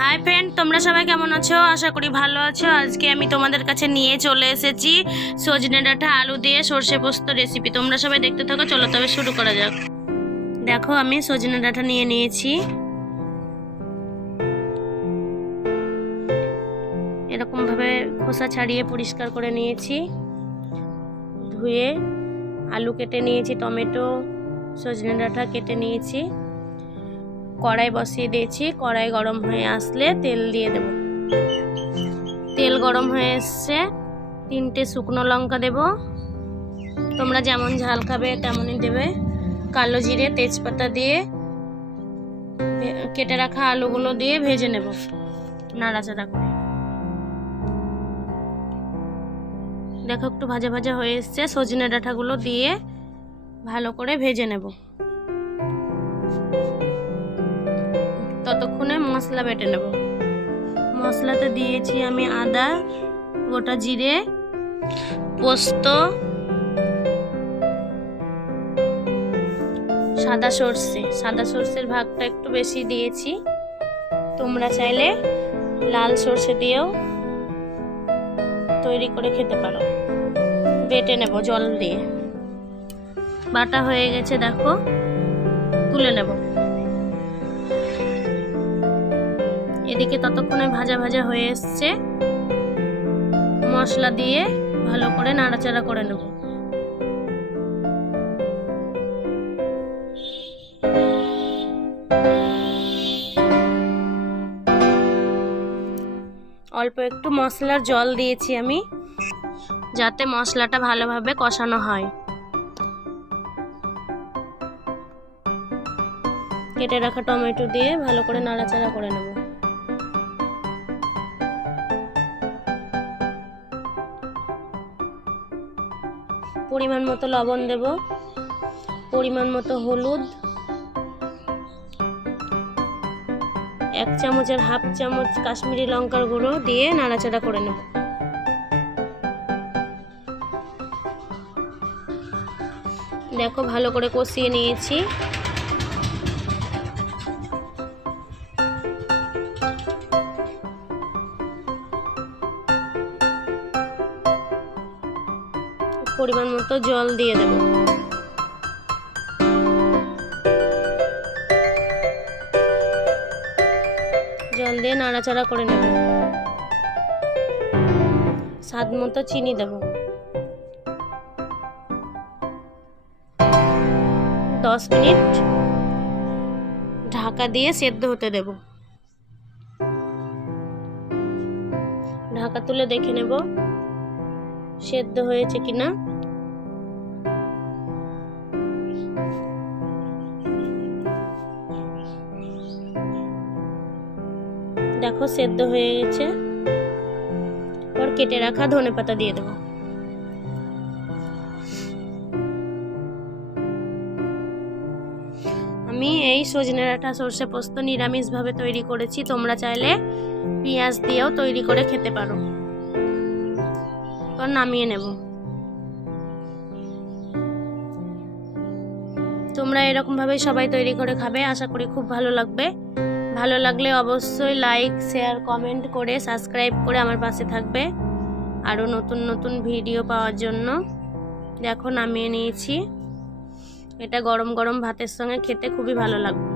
Hi friend, তোমরা সবাই কেমন আছো? আশা করি ভালো আছো। আজকে আমি তোমাদের কাছে নিয়ে চলে এসেছি সজনে ডাঁটা আলু দিয়ে সর্ষে পোস্ত রেসিপি। তোমরা সবাই দেখতে থাকো, চলো তবে শুরু করা যাক। দেখো, আমি সজনে ডাঁটা নিয়ে নিয়েছি। এরকম ভাবে খোসা ছাড়িয়ে পরিষ্কার করে নিয়েছি। ধুয়ে আলু কেটে নিয়েছি, টমেটো, সজনে ডাঁটা কেটে নিয়েছি। কড়াই বসিয়ে দিয়েছি। কড়াই গরম হয়ে আসলে তেল দিয়ে দেব। তেল গরম হয়ে এসছে, 3টে শুকনো লঙ্কা দেব। তোমরা যেমন ঝাল খাবে তেমনই দেবে। কালো জিরে, তেজপাতা দিয়ে কেটে রাখা আলুগুলো দিয়ে ভেজে নেব নাড়াচাড়া করে। দেখো, একটু ভাজা ভাজা হয়ে এসছে। সজনে ডাঁটাগুলো দিয়ে ভালো করে ভেজে নেব। ততক্ষণে মশলা বেটে নেব। মশলাতে দিয়েছি আমি আদা, গোটা জিরে, পোস্ত, সাদা সর্ষে। সাদা সর্ষের ভাগটা একটু বেশি দিয়েছি। তোমরা চাইলে লাল সর্ষে দিয়েও তৈরি করে খেতে পারো। বেটে নেব জল দিয়ে। বাটা হয়ে গেছে, দেখো, তুলে নেব। এদিকে ততক্ষণে ভাজা ভাজা হয়ে এসছে। মশলা দিয়ে ভালো করে নাড়াচাড়া করে নেব। অল্প একটু মশলার জল দিয়েছি আমি, যাতে মশলাটা ভালোভাবে কষানো হয়। কেটে রাখা টমেটো দিয়ে ভালো করে নাড়াচাড়া করে নেব। পরিমাণ মতো লবণ দেব, পরিমাণ মতো হলুদ, 1 চামচের হাফ চামচ কাশ্মীরি লঙ্কার গুঁড়ো দিয়ে নাড়াচাড়া করে নেব। দেখো, ভালো করে কষিয়ে নিয়েছি। পরিমাণ মতো জল দিয়ে দেব। জল দিয়ে নাড়াচাড়া করে নেব। স্বাদ মতো চিনি দেব। 10 মিনিট ঢাকা দিয়ে সেদ্ধ হতে দেব। ঢাকা তুলে দেখে নেব সেদ্ধ হয়েছে কিনা। দেখো, সেদ্ধ হয়ে গেছে। এবার কেটে রাখা ধনেপাতা দিয়ে দেব। আমি এই সজনে ডাঁটা সর্ষে পোস্ত নিরামিষভাবে তৈরি করেছি। তোমরা চাইলে পেঁয়াজ দিয়েও তৈরি করে খেতে পারো। এবার নামিয়ে নেব। তোমরা এরকম ভাবে সবাই তৈরি করে খাবে, আশা করি খুব ভালো লাগবে। ভালো লাগলে অবশ্যই লাইক, শেয়ার, কমেন্ট করে সাবস্ক্রাইব করে আমার পাশে থাকবে আরও নতুন নতুন ভিডিও পাওয়ার জন্য। দেখো, নামিয়ে নিয়েছি। এটা গরম গরম ভাতের সঙ্গে খেতে খুবই ভালো লাগবে।